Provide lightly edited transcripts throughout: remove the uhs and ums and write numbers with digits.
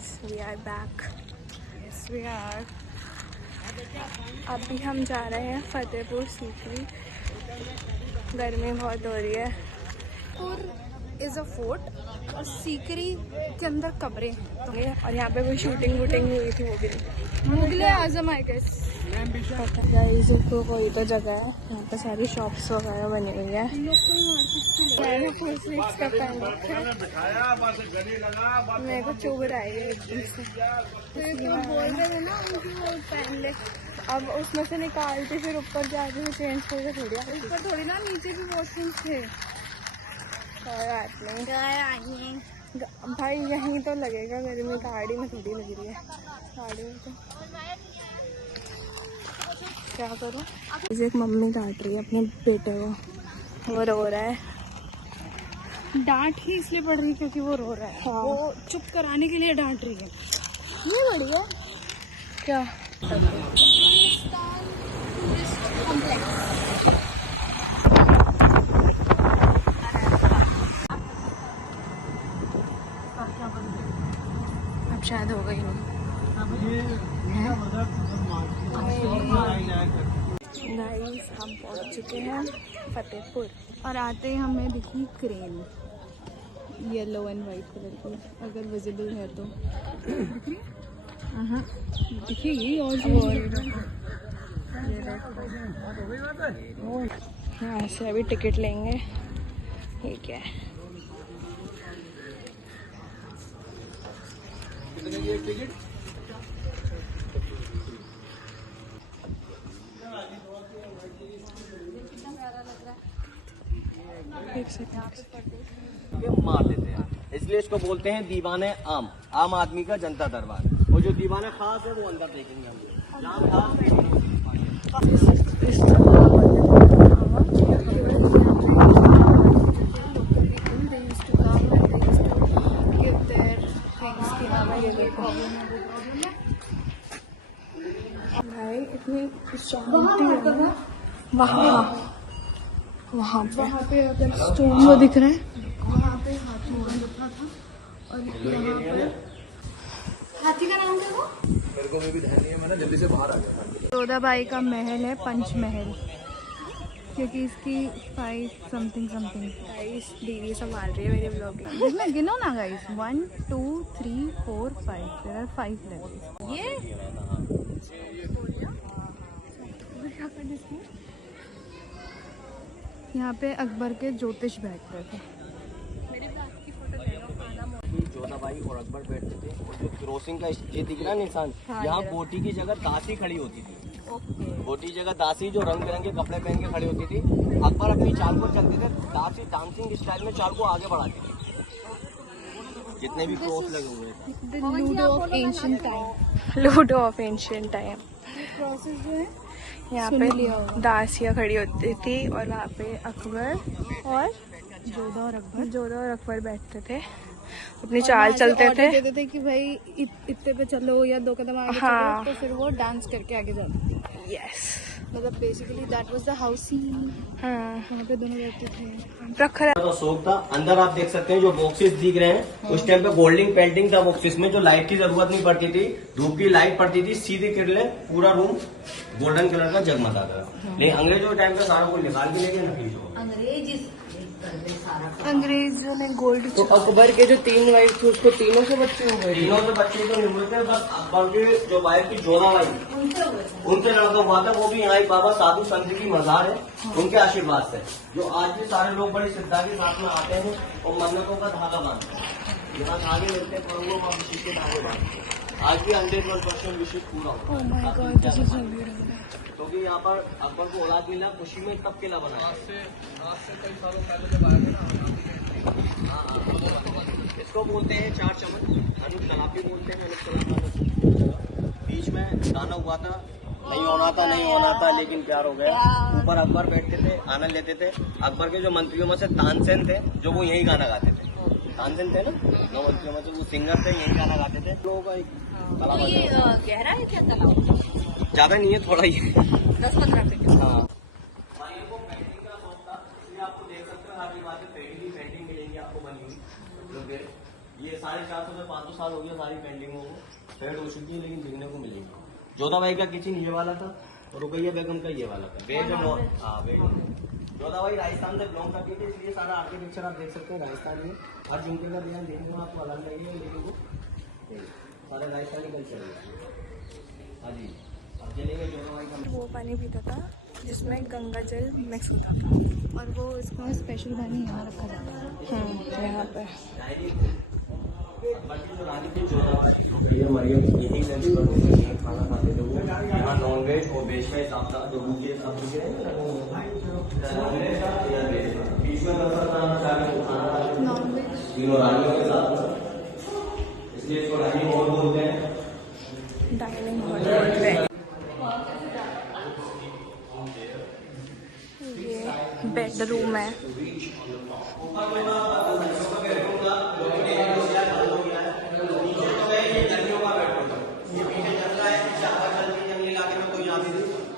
Guys, we are back. Yes we are. अभी हम जा रहे हैं फतेहपुर सीकरी। गर्मी बहुत हो रही है। फतेहपुर इज़ अ फोर्ट और सीकरी के अंदर कब्रें, और यहाँ पे कोई शूटिंग वूटिंग हुई थी, वो भी मुगले आजम आई गेस। गाइस को कोई तो जगह है, यहाँ पे सारी शॉप्स वगैरह बनी हुई है। मेरे को चुभ रहा है एकदम से, बोल रहे थे ना पहन ले। अब उसमें से निकालते फिर ऊपर जाके फिर चेंज करके थोड़ी ऊपर थोड़ी ना, नीचे भी वॉशरूम थे। कोई बात नहीं भाई, यहीं तो लगेगा गर्मी, गाड़ी में थोड़ी लग रही है। गाड़ी में तो क्या करूँ। एक मम्मी डांट रही है अपने बेटे को, वो रो रहा है। डांट ही इसलिए पड़ रही है क्योंकि वो रो रहा है। हाँ। वो चुप कराने के लिए डांट रही है। ये बढ़िया क्या अब शायद हो गई होगी। गाइस हम पहुंच चुके हैं फतेहपुर, और आते ही हमें दिखी crane, yellow and white colour की, अगर विजिबल है तो दिखेगी। और यहाँ से अभी टिकट लेंगे। ये क्या है? मार देते हैं, इसलिए इसको बोलते हैं दीवाने आम आदमी का जनता दरबार। और जो दीवाने खास है वो अंदर देखेंगे हम लोग। भाई इतनी शांति है वहाँ पे अगर स्टोन वो दिख रहा है, वहाँ पे हाथी रखा था। और यहाँ पर हाथी का नाम क्या था? मेरे को भी ध्यान नहीं है, मैंने जल्दी से बाहर आ गया। जोधाबाई का महल है पंचमहल, क्योंकि इसकी 5 समथिंग गाइस दीदी संभाल रही है मेरे ब्लॉग में। गिनो ना गाइस, 1 2 3 4 5, देयर आर 5 लेवल्स। ये यहाँ पे अकबर के ज्योतिष बैठ रहे थे। जोधाबाई और अकबर बैठते थे, और जो क्रॉसिंग का ये दिख रहा है निशान, यहाँ बोटी की जगह दासी खड़ी होती थी। बोटी की जगह दासी जो रंग बिरंगे कपड़े पहन के खड़ी होती थी। अकबर अपनी चाल को चलते थे, दासी डांसिंग स्टाइल में चाल को आगे बढ़ाती थी। जितने भी क्रॉस लगे हुए थे। Ludo of ancient time. Process जो है यहाँ पे दासियाँ खड़ी होती थी, और वहाँ पे अकबर और जोधा और अकबर बैठते थे, अपनी चाल चलते थे कि भाई इतने पे चलो या 2 कदम आगे चलो, तो फिर वो डांस करके आगे जाती थी। यस, मतलब basically that was the house scene. वहाँ पे दोनों बैठते थे। प्रखर तो शौक था। अंदर आप देख सकते हैं जो बॉक्सेस दिख रहे हैं, उस टाइम पे गोल्डिंग पेंटिंग था बॉक्सेस में, जो लाइट की जरूरत नहीं पड़ती थी। धूप की लाइट पड़ती थी, सीधी किरणें, पूरा रूम गोल्डन कलर का जगमगाता था। लेकिन अंग्रेजों के टाइम पे सारा कुछ निकाल के लेके नकली अंग्रेजों ने गोल्ड। तो अकबर के जो 3 वाइफ थे, उसको तीनों से बच्चे हो गए? तीनों से बच्चे तो नहीं हुए थे, बस अकबर की जो वाइफ की जोधाबाई उनसे लड़का हुआ था। वो भी यहाँ बाबा साधु संत की मजार है, उनके आशीर्वाद से जो आज भी सारे लोग बड़ी श्रद्धा के साथ में आते हैं और मन्नतों का धागा बांधते हैं। यहाँ धागे मिलते हैं, करोड़ों का विशेष के धागे बांधते हैं। आज भी 100% विशेष पूरा होता है, क्योंकि यहाँ पर अकबर को औलाद मिला, खुशी में तब किला बना। आज से कई सालों पहले जब आए थे ना, इसको बोलते हैं 4 चमन, अनुकलापी बोलते हैं। बीच में गाना हुआ था, नहीं होना था लेकिन प्यार हो गया। ऊपर अकबर बैठते थे, आनंद लेते थे। अकबर के जो मंत्रियों में से तानसेन थे, जो वो यही गाना गाते थे। तानसेन थे ना, 9 मंत्रियों में से वो सिंगर थे, यही गाना गाते थे। लोगों का तो ये गहरा है क्या तालाब? ज्यादा नहीं है, थोड़ा ही है, 10-15 फीट। हाँ। पेंटिंग का शौक था, इसलिए आपको देख सकते हो हर दीवार पे पेंटिंग मिलेंगी आपको बनी हुई। ये 450 से 500 साल हो गया सारी पेंटिंगों को, फेड हो चुकी है लेकिन दिखने को मिलेगी। जोधाबाई का किचन ये वाला था और रुकैया बेगम का ये वाला था। वेज और हाँ वेज। जोधाबाई राजस्थान से बिलोंग करती थी, इसलिए सारा आर्किटेक्चर आप देख सकते हैं राजस्थानी में। हर झुमके का डिजाइन देखने में आपको अलग लगेगा, लेकिन वो सारे राजस्थानी कल्चर है। हाँ जी, अब चलेंगे जोधाबाई का। वो पानी पीता था जिसमें गंगा जल मिक्स होता था और वो इसमें स्पेशल पानी यहाँ रखा जाता है यहाँ पे। यही लंच करते थे, यही खाना खाते थे। वो यहाँ नॉन वेज और वेज का हिसाब था। जो मुझे अब बीच में नॉन वेज तीनों रानियों के साथ, इसलिए इसको रानी हॉल बोलते हैं। डाइनिंग हॉल बोलते हैं। ये बेडरूम है।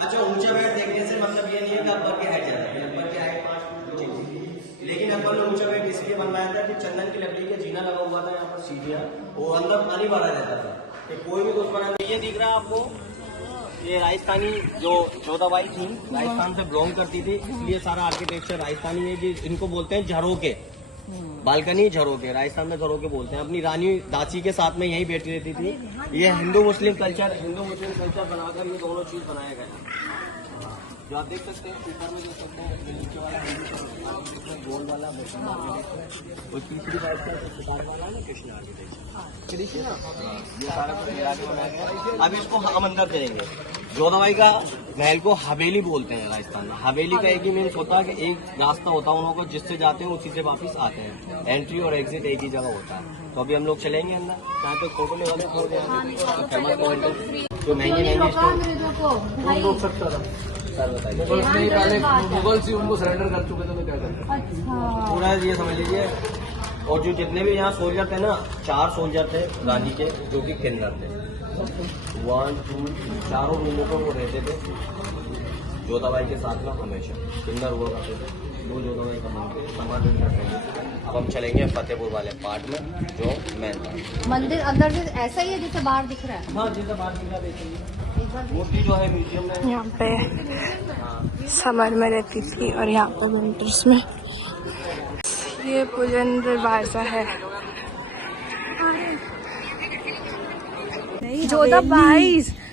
अच्छा, ऊंचा बेड देखने से मतलब ये नहीं है कि अकबर की हाइट ज्यादा है। अकबर की हाइट 5 फीट थी, लेकिन अकबर ने ऊंचा बेड इसलिए बनवाया था कि चंदन की लकड़ी का जीना लगा हुआ था यहाँ पर, सीढ़ियाँ, वो अंदर पानी भरा रहता था कि कोई भी कुछ बना। ये दिख रहा है आपको, ये राजस्थानी जो जोधाबाई थी राजस्थान से बिलोंग करती थी, इसलिए सारा आर्किटेक्चर राजस्थानी है। जी इनको बोलते हैं झरोके, बालकनी झरोके, राजस्थान में झरोके बोलते हैं। अपनी रानी दासी के साथ में यही बैठी रहती थी। ये हिंदू मुस्लिम कल्चर बनाकर ये दोनों चीज बनाया गया, जो आप देख सकते हैं। ऊपर में देख सकते हैं नीचे वाला गोल वाला और तीसरी बात का सितार वाला ना कृष्ण आर्किटेक्चर, ये सारा कुछ मिला के बनाया गया। अब इसको हम अंदर चलेंगे। जोधाबाई का महल को हवेली बोलते हैं राजस्थान में। हवेली का एक ही मीन्स होता है कि एक रास्ता होता है उन लोगों को, जिससे जाते हैं उसी से वापस आते हैं। एंट्री और एग्जिट एक ही जगह होता है। तो अभी हम लोग चलेंगे अंदर, जहाँ पे फोटो लेवाले हो जाए जो महंगी मुगल से उनको सरेंडर कर चुके थे, तो क्या करते पूरा ये समझ लीजिए। और जो जितने भी यहाँ सोल्जर थे ना, 4 सोल्जर थे रानी के, जो कि किन्नर थे। 1 2 4 महीनों को वो रहते थे जोधाबाई के साथ में, हमेशा किन्नर हुआ करते थे। वो जोधाबाई का मंदिर। अब हम चलेंगे फतेहपुर वाले पार्ट में, जो मेन पार्ट। मंदिर अंदर से ऐसा ही है जैसे बाहर दिख रहा है। हाँ, जैसे बाहर दिखा देखेंगे। मूर्ति जो है म्यूजियम में यहाँ पे समर में रहती थी और यहाँ पे विंटर्स में। ये पुजन दरवाजा है।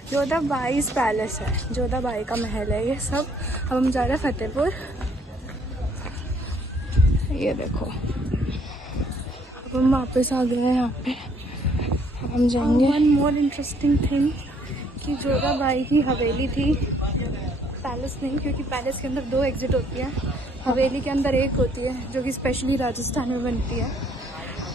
जोधाबाई पैलेस है, जोधाबाई का महल है ये सब। अब हम जा रहे हैं फतेहपुर। ये देखो, अब हम वापस आ गए हैं यहाँ पे। अब हम जाएंगे। वन मोर इंटरेस्टिंग थिंग कि जोधाबाई की हवेली थी, पैलेस नहीं, क्योंकि पैलेस के अंदर 2 एग्जिट होती है, हवेली के अंदर एक होती है, जो कि स्पेशली राजस्थान में बनती है।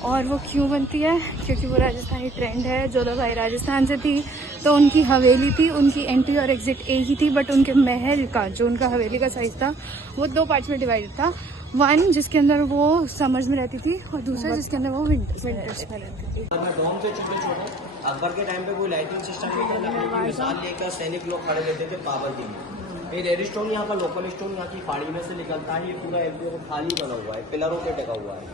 और वो क्यों बनती है? क्योंकि वो राजस्थानी ट्रेंड है। जोधाबाई राजस्थान से थी तो उनकी हवेली थी, उनकी एंट्री और एग्जिट एक ही थी, बट उनके महल का जो उनका हवेली का साइज था वो 2 पार्ट्स में डिवाइडेड था। वन जिसके अंदर वो समर्स में रहती थी और दूसरा जिसके अंदर वो विंटर्स में रहती थी। गाँव से छोटे अकबर के टाइम पे कोई लाइटिंग सिस्टम नहीं था, लकड़ी की मिसाल लेकर सैनिक लोग खड़े रहते थे पावर के लिए। ये रेड स्टोन यहाँ का लोकल स्टोन यहाँ की पहाड़ी में से निकलता है। ये पूरा एक खाली बना हुआ है, पिलरों पे टिका हुआ है।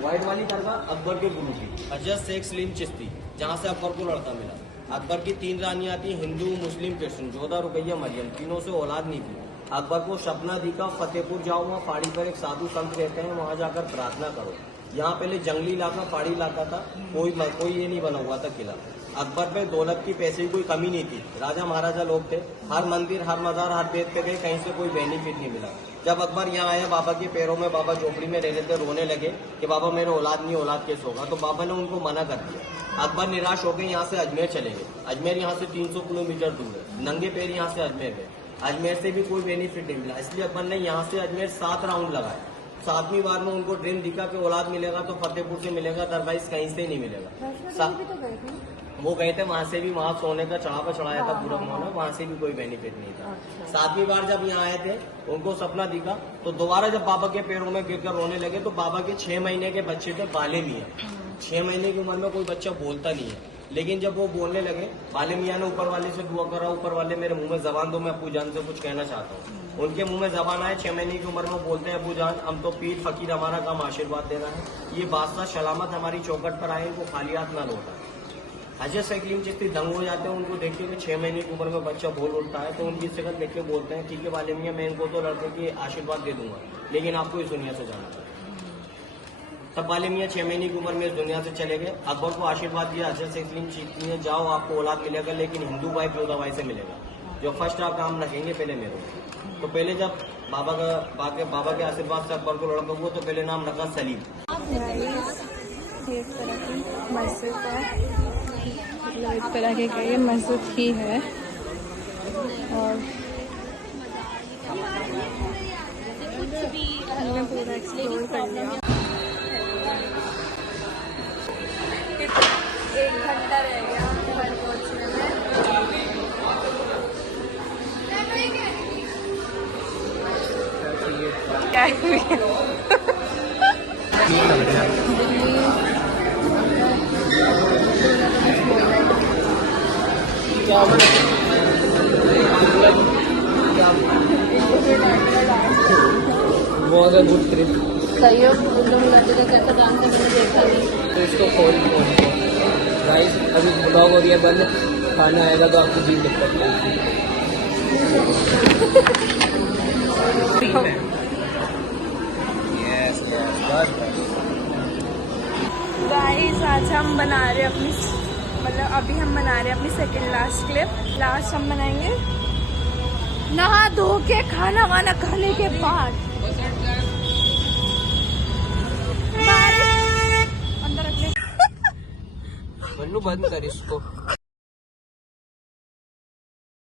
व्हाइट वाली दरगाह अकबर के गुरु की हजरत शेख सलीम चिश्ती, जहाँ से अकबर को लड़का मिला। अकबर की 3 रानियाँ थी, हिंदू मुस्लिम क्रिश्चियन, जोधा रुकैया मरियम। तीनों से औलाद नहीं थी। अकबर को सपना दिखा फतेहपुर जाओ, वहाँ पहाड़ी पर एक साधु संत रहते हैं, वहाँ जाकर प्रार्थना करो। यहाँ पहले जंगली इलाका, पहाड़ी इलाका था, कोई ये नहीं बना हुआ था किला। अकबर पे दौलत की, पैसे की कोई कमी नहीं थी। राजा महाराजा लोग थे, हर मंदिर, हर मजार, हर बेद पे गए, कहीं से कोई बेनिफिट नहीं मिला। जब अकबर यहाँ आया, बाबा के पैरों में, बाबा झोपड़ी में रह लेते, रोने लगे कि बाबा मेरे औलाद नहीं, औलाद कैसे होगा? तो बाबा ने उनको मना कर दिया। अकबर निराश हो गए, यहाँ से अजमेर चले गए। अजमेर यहाँ से 300 किलोमीटर दूर है, नंगे पैर यहाँ से अजमेर गए। अजमेर से भी कोई बेनिफिट नहीं मिला, इसलिए अकबर ने यहाँ से अजमेर 7 राउंड लगाए। 7वीं बार में उनको ड्रीम दिखा कि औलाद मिलेगा तो फतेहपुर से मिलेगा, अदरवाइज कहीं से नहीं मिलेगा। वो गए थे, वहां से भी, वहां सोने का चढ़ावा चढ़ाया था पूरा उन्होंने, वहां से भी कोई बेनिफिट नहीं था। 7वीं बार जब यहाँ आए थे, उनको सपना दिखा, तो दोबारा जब बाबा के पैरों में गिरकर रोने लगे, तो बाबा के 6 महीने के बच्चे थे, बाले भी है। 6 महीने की उम्र में कोई बच्चा बोलता नहीं है, लेकिन जब वो बोलने लगे, वाले मियाँ ने ऊपर वाले से दुआ करा, ऊपर वाले मेरे मुंह में जबान दो, मैं अबू जान से कुछ कहना चाहता हूँ। उनके मुंह में जबान आए, 6 महीने की उम्र में बोलते हैं, अबू जान हम तो पीर फकीर, हमारा काम आशीर्वाद देना है। ये बादशाह सलामत हमारी चौकट पर आए, इनको खाली हाथ ना लौटा। हजरत सैकलीम चिश्ती दंग हो जाते हैं, उनको देखते कि 6 महीने की उम्र में बच्चा बोल उठता है, तो उनकी शक्ल देख के बोलते हैं, ठीक है वाले मियाँ, मैं इनको तो लड़के की आशीर्वाद दे दूंगा, लेकिन आपको इस दुनिया से जाना है। तब वाले मियाँ 6 महीने की उम्र में इस दुनिया से चले गए। अकबर को आशीर्वाद दिया हजरत सैकलीम चिश्ती ने, जाओ आपको औलाद मिलेगा, लेकिन हिंदू भाई जोधा भाई से मिलेगा, जो फर्स्ट आप काम रखेंगे पहले मेरे। तो पहले जब बाबा के आशीर्वाद से अकबर को लड़का हुआ, तो पहले नाम रखा सलीम। एक तरह की मस्जिद है, मतलब एक तरह की ये मस्जिद ही है। और हमने पूरा एक्सप्लोर कर लिया। 1 घंटा रह गया घर पहुँचने में। क्या बहुत गुड ट्रिप। सही हो, तुम लड़के का कैसा डांस है मैंने देखा नहीं। तो इसको खोल गाइस, अभी ब्लॉग हो रही है बंद, खाना आएगा तो आपकी जीव दिक्कत गाइस, आज हम बना रहे हैं अपनी, मतलब अभी हम बना रहे हैं अपनी सेकंड लास्ट क्लिप। लास्ट हम बनाएंगे नहा धो के, खाना वाना खाने के बाद। बंद कर इसको।